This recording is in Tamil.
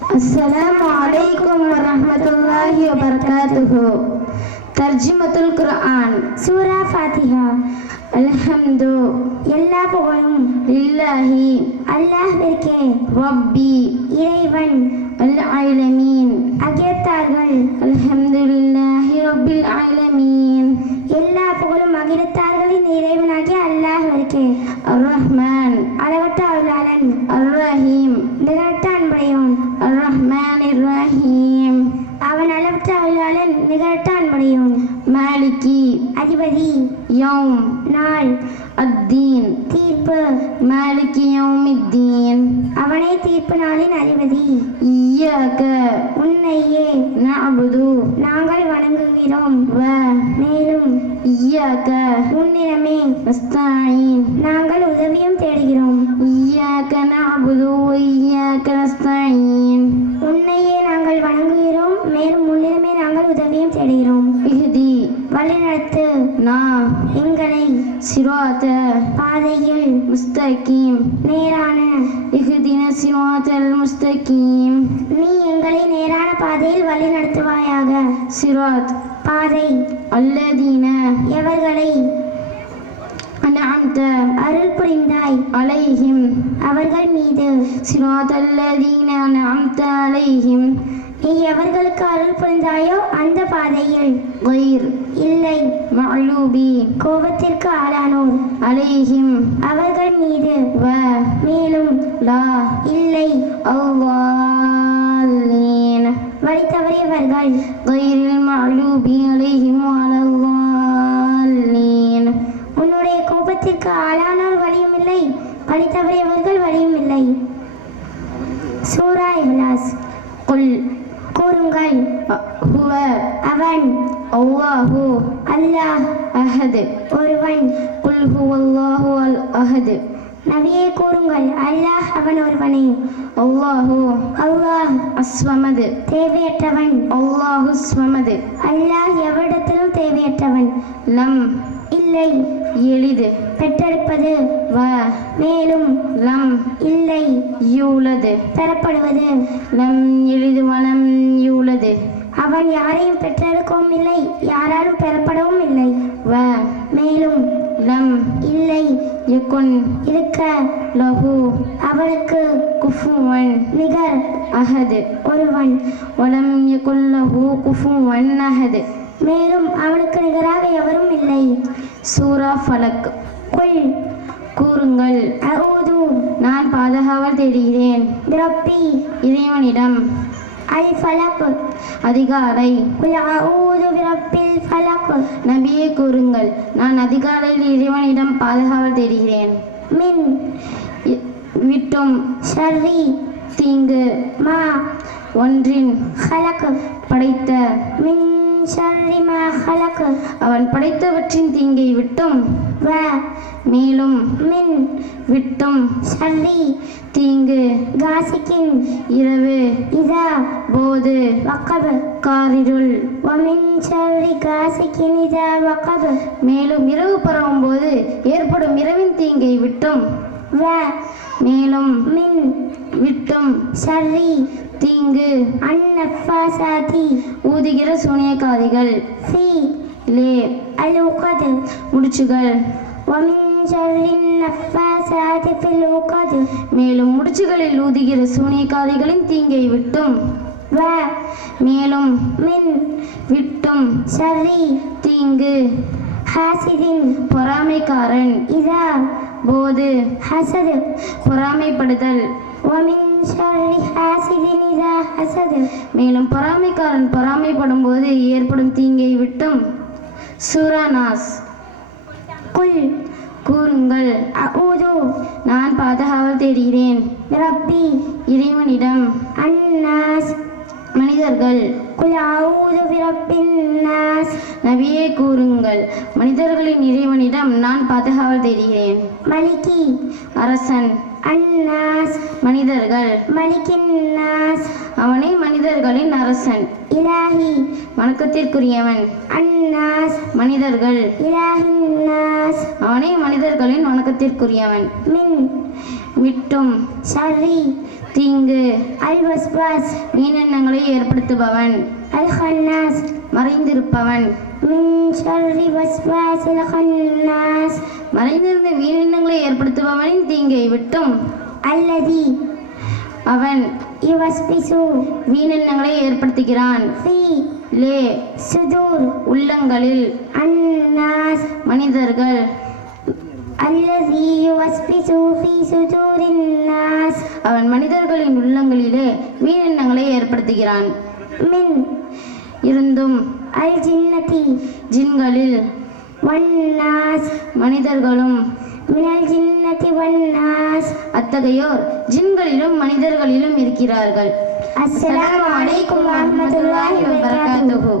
अस्सलामु अलैकुम वरहमतुल्लाहि वबरकातुहु। தர்ஜிமத்துல் குர்ஆன். சூரா ஃபாத்திஹா. அல்ஹம்து எல்லா புகழும் லில்லாஹி அல்லாஹ்விற்கே. ரப்பி இறைவன். அல் ஆலமீன் அகிலத்தார்கள். அல்ஹம்துலில்லாஹி ரப்பில் ஆலமீன். எல்லா புகழும் அகிலத்தார்களின் இறைவனாகிய அல்லாஹ்விற்கே. அர் ரஹ்மான் அளவற்ற அருளாளன். அர் ரஹீம் நிகரற்ற அன்புடையோன். அர் ரஹ்மானிர் ரஹீம். அவன் அளவற்ற அருளாளன், நிகரற்ற அன்புடையோன். மாலிகி அதிபதி. யௌம் நாள். அத்தீன் தீர்ப்பு. மாலிகி யௌமித்தீன். அவனே தீர்ப்பு நாளின் அதிபதி. இய்யாக உன்னையே நஅபுது நாங்கள் வணங்குகிறோம். வ மேலும் இய்யாக உன்னிடமே நஸ்தஈன் நாங்கள் உதவியும் தேடுகிறோம். இய்யாக நஅபுது வ இய்யாக நஸ்தஈன். உன்னையே நாங்கள் வணங்குகிறோம், மேலும் உன்னிடமே நாங்கள் உதவியும் தேடுகிறோம். இஹ்தி வழிநடத்து நா எங்களை சிராத பாதையில் முஸ்தகீம். நேரான. இஹ்தின சிராத்தல் முஸ்தகீம். நீ எங்களை நேரான பாதையில் வழி நடத்துவாயாக. சிராத் பாதை. அல்லதீன எவர்களை அன்அம்த அருள் புரிந்தாய் அலைஹிம். அவர்கள் மீது. சிராத்தல் லதீன அன்அம்த அலைஹிம். நீ எவர்களுக்கு அருள் புரிந்தாயோ அந்த பாதையில். கைர் இல்லை மஅலூபி கோபத்திற்கு ஆளானோர். அலைஹிம் அவர்கள் மீது. வ மேலும் லா இல்லை அல்லாலீன். வழி தவறியவர்கள். கைரில் மஅலூபி அலைஹிம் வலல்லாலீன். உன்னுடைய கோபத்திற்கு ஆளானோர் வழியும் இல்லை, வழி தவறியவர்கள் வழியும் இல்லை. சூரா இஹ்லாஸ். குல் கூறுங்கள், ஹுவ அவன் அல்லாஹு அல்லாஹ் அஹத். ஒருவன். குல் ஹுவல்லாஹு அல் அஹத். நபியே கூறுங்கள், அல்லாஹ் அவன் ஒருவனே. அல்லாஹு அல்லாஹ் அஸ்வமது. தேவையற்றவன். அல்லாஹு ஸ்வமது. அல்லாஹ் எவரிடத்திலும் தேவையற்றவன். லம் இல்லை எளிது. பெற்றெடுப்பது. வ மேலும் லம் இல்லை யூலது. பெறப்படுவது. லம் எளிது வலம் யூலது. அவன் யாரையும் பெற்றெடுக்கவும் இல்லை, யாராலும் பெறப்படவும் இல்லை. வ மேலும் லம் இல்லை யகுன் இருக்க லஹு அவனுக்கு குஃபுவன் நிகர் அஹத். ஒருவன். வலம் யகுன் லஹு குஃபுவன் அஹத். மேலும் அவனுக்கு நிகராக எவரும் இல்லை. சூரா ஃபலக். குல் கூறுங்கள், அஊது நான் பாதுகாவல் தேடுகிறேன் பிரப்பி இறைவனிடம். அல் ஃபலக். அதிகாலை. குல் அஊது பிரப்பில் ஃபலக். நபியே கூறுங்கள், நான் அதிகாலையில் இறைவனிடம் பாதுகாவல் தேடுகிறேன். மின் விட்டும் ஷர்ரி தீங்கு மா ஒன்றின் ஹலக். படைத்த மின் ஷர்ரி மா ஹலக். அவன் படைத்தவற்றின் தீங்கை விட்டும். வ மேலும் மின் விட்டும் ஷர்ரி தீங்கு காசிக்கின் இரவு இதா போது வக்கப். காரிருள். வமின் ஷர்ரி காசிக்கின் இதா வக்கப். மேலும் இரவு பரவும் போது ஏற்படும் இரவின் தீங்கை விட்டும். வ மேலும் மின் விட்டும் ஷர்ரி தீங்கு அந்நஃபாசாதி ஊதுகிற சூனியக்காரிகள். ஃபி லே அல் உகத். முடிச்சுகள். வமின் ஷர்ரி நஃபாசாதி ஃபில் உகத். மேலும் முடிச்சுகளில் ஊதுகிற சூனியக்காரிகளின் தீங்கை விட்டும். வ மேலும் மின் விட்டும் ஷர்ரி தீங்கு ஹாசிதின் பொறாமைக்காரன். இதா போது ஹசத். பொறாமைப்படுதல். வமின் ஷர்ரி ஹாசிதின் இதா ஹசத். மேலும் பொறாமைக்காரன் பொறாமைப்படும் போது ஏற்படும் தீங்கை விட்டும். சூரா நாஸ். குல் கூறுங்கள், அஊது நான் பாதுகாவல் தேடுகிறேன் பிரப்பி இறைவனிடம். அன்னாஸ். மனிதர்கள். குல் அஊது பிரப்பின் நாஸ். நபியே கூறுங்கள், மனிதர்களின் இறைவனிடம் நான் பாதுகாவல் தேடுகிறேன். மலிகி அரசன். அன்னாஸ். மனிதர்கள். மலிக்கின் நாஸ். அவனே மனிதர்களின் அரசன். இலாஹி வணக்கத்திற்குரியவன். அன்னாஸ். மனிதர்கள். இலாஹின் நாஸ். அவனே மனிதர்களின் வணக்கத்திற்குரியவன். மின் விட்டும் ஷர்ரி தீங்கு அல் வஸ்வாஸ் வீணெண்ணங்களை ஏற்படுத்துபவன் அல் ஹன்னாஸ் மறைந்திருப்பவன் மின் ஷர்ரி வஸ்வாஸில் ஹன்னாஸ் மறைந்திருந்த வீணெண்ணங்களை ஏற்படுத்துபவனின் தீங்கை விட்டும் அல்லதி அவன் யுவஸ்பிசு வீணெண்ணங்களை ஏற்படுத்துகிறான் ஃபி லே சுதூர் உள்ளங்களில் அன்னாஸ் மனிதர்கள் அல்லதி யுவஸ்பிசு ஃபி சுதூரின் நாஸ் அவன் மனிதர்களின் உள்ளங்களிலே வீணெண்ணங்களை ஏற்படுத்துகிறான் மின் இருந்தும் அல் ஜின்னதி ஜின்களில் வன்னாஸ் மனிதர்களும் மினல் ஜின்னதி வன்னாஸ் அத்தகையோர் ஜின்களிலும் மனிதர்களிலும் இருக்கிறார்கள். அஸ்ஸலாமு அலைக்கும் வரஹ்மத்துல்லாஹி வபரகாத்துஹு.